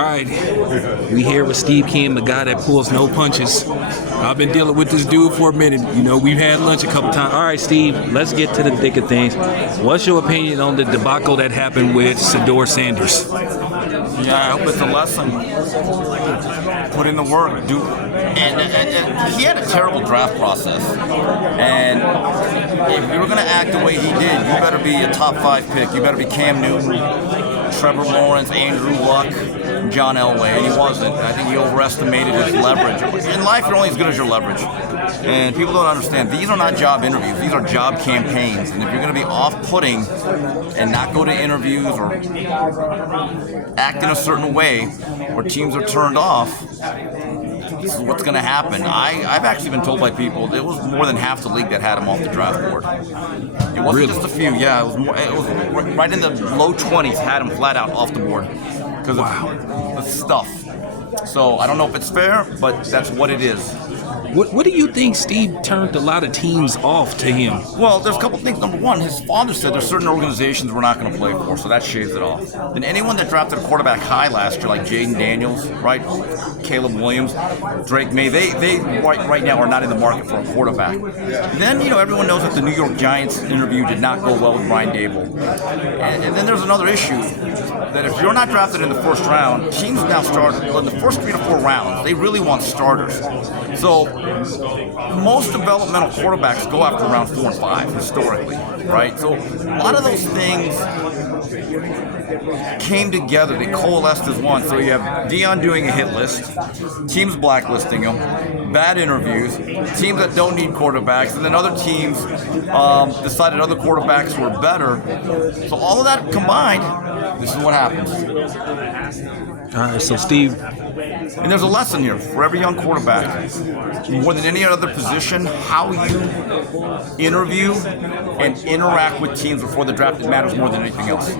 All right, we here with Steve Kim, the guy that pulls no punches. I've been dealing with this dude for a minute. You know, we've had lunch a couple times. All right, Steve, let's get to the thick of things. What's your opinion on the debacle that happened with Shadur Sanders? Yeah, I hope it's a lesson. Put in the work, dude. And he had a terrible draft process. And if you're going to act the way he did, you better be a top 5 pick. You better be Cam Newton, Trevor Lawrence, Andrew Luck, John Elway, and he wasn't. I think he overestimated his leverage. In life, you're only as good as your leverage. And people don't understand, these are not job interviews, these are job campaigns. And if you're going to be off-putting and not go to interviews or act in a certain way where teams are turned off, this is what's going to happen. I've actually been told by people it was more than half the league that had him off the draft board. It wasn't just a few. Yeah, it was right in the low 20s had him flat out off the board because of the stuff. So I don't know if it's fair, but that's what it is. What do you think Steve turned a lot of teams off to him? Well, there's a couple things. Number one, his father said there's certain organizations we're not going to play for, so that shaves it off. And anyone that drafted a quarterback high last year, like Jaden Daniels, right, Caleb Williams, Drake May, they right now are not in the market for a quarterback. Then, everyone knows that the New York Giants interview did not go well with Brian Dable. And then there's another issue, that if you're not drafted in the first round, teams now start, in the first 3 to 4 rounds, they really want starters. So most developmental quarterbacks go after round 4 and 5 historically, right? So a lot of those things came together. They coalesced as one. So you have Deion doing a hit list, teams blacklisting him, bad interviews, teams that don't need quarterbacks, and then other teams decided other quarterbacks were better. So all of that combined, this is what happens. All right, so Steve. And there's a lesson here for every young quarterback. More than any other position, how you interview and interact with teams before the draft matters more than anything else.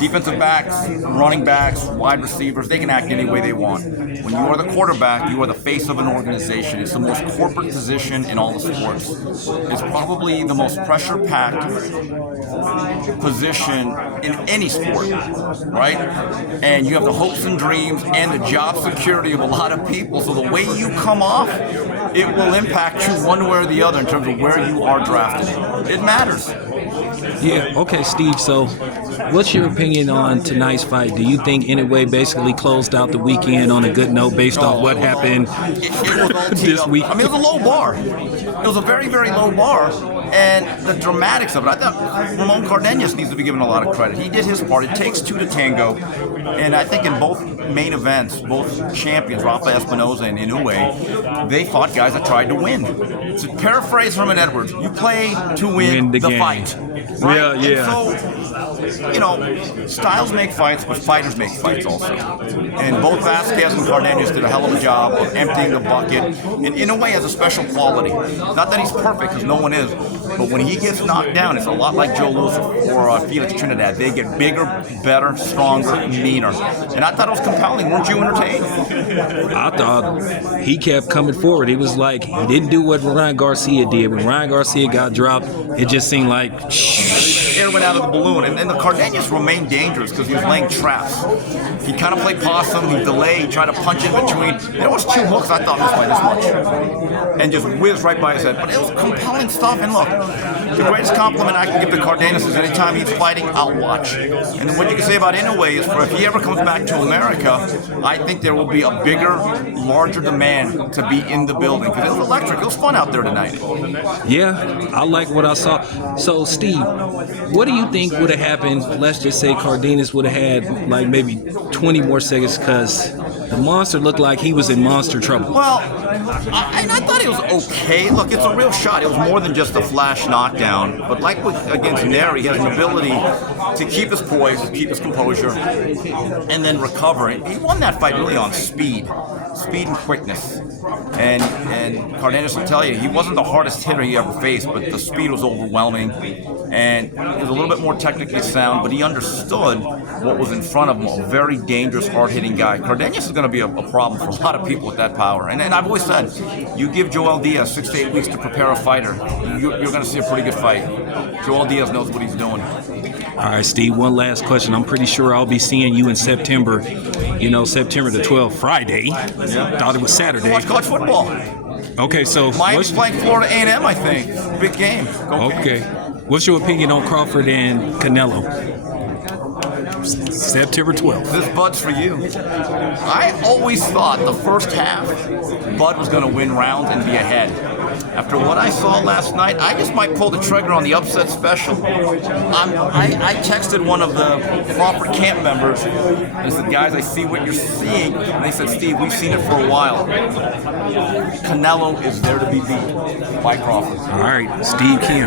Defensive backs, running backs, wide receivers, they can act any way they want. When you are the quarterback, you are the face of an organization. It's the most corporate position in all the sports. It's probably the most pressure-packed position in any sport, right? And you have the hopes and dreams and the job security of a lot of people. So the way you come off, it will impact you one way or the other in terms of where you are drafted. It matters. Yeah, okay, Steve, so what's your opinion on tonight's fight? Do you think Anyway basically closed out the weekend on a good note based off what happened this week? I mean, it was a low bar. It was a very, very low bar. And the dramatics of it, I thought Ramon Cardenas needs to be given a lot of credit. He did his part. It takes 2 to tango. And I think in both main events, both champions, Rafa Espinoza and Inoue, they fought guys that tried to win. To paraphrase Herman Edwards, you play to win the fight. Right? Yeah. And so, styles make fights, but fighters make fights also. And both Vasquez and Cardenas did a hell of a job of emptying the bucket. And Inoue has a special quality. Not that he's perfect, because no one is. But when he gets knocked down, it's a lot like Joe Louis or Felix Trinidad. They get bigger, better, stronger, meaner. And I thought it was compelling. Weren't you entertained? I thought he kept coming forward. It was like he didn't do what Ryan Garcia did. When Ryan Garcia got dropped, it just seemed like air went out of the balloon. And the Cardenas remained dangerous because he was laying traps. He kind of played possum. He delayed, tried to punch in between. There was 2 hooks I thought missed by this much. And just whizzed right by his head. But it was compelling stuff. And look, the greatest compliment I can give to Cardenas is anytime he's fighting, I'll watch. And then what you can say about Inoue is if he ever comes back to America, I think there will be a bigger, larger demand to be in the building. Because it was electric. It was fun out there tonight. Yeah, I like what I saw. So, Steve, what do you think would have happened? Let's just say Cardenas would have had like maybe 20 more seconds because the monster looked like he was in monster trouble. Well, I thought he was okay. Look, it's a real shot. It was more than just a flash knockdown. But like against Neri, he has an ability to keep his poise, keep his composure, and then recover. He won that fight really on speed and quickness. And Cardenas will tell you, he wasn't the hardest hitter he ever faced, but the speed was overwhelming. And he was a little bit more technically sound, but he understood what was in front of him, a very dangerous, hard-hitting guy. Cardenas is going to be a problem for a lot of people with that power. And I've always said, you give Joel Diaz 6 to 8 weeks to prepare a fighter, you're going to see a pretty good fight. Joel Diaz knows what he's doing. All right, Steve, one last question. I'm pretty sure I'll be seeing you in September. You know, September the 12th, Friday. Yeah. Thought it was Saturday. Watch college football. Okay, so Miami's playing Florida A&M, I think. Big game. Go okay. What's your opinion on Crawford and Canelo? September 12th. This Bud's for you. I always thought the first half, Bud was going to win rounds and be ahead. After what I saw last night, I just might pull the trigger on the upset special. I texted one of the Crawford camp members and said, guys, I see what you're seeing. And they said, Steve, we've seen it for a while. Canelo is there to be beat by Crawford. All right, Steve Kim.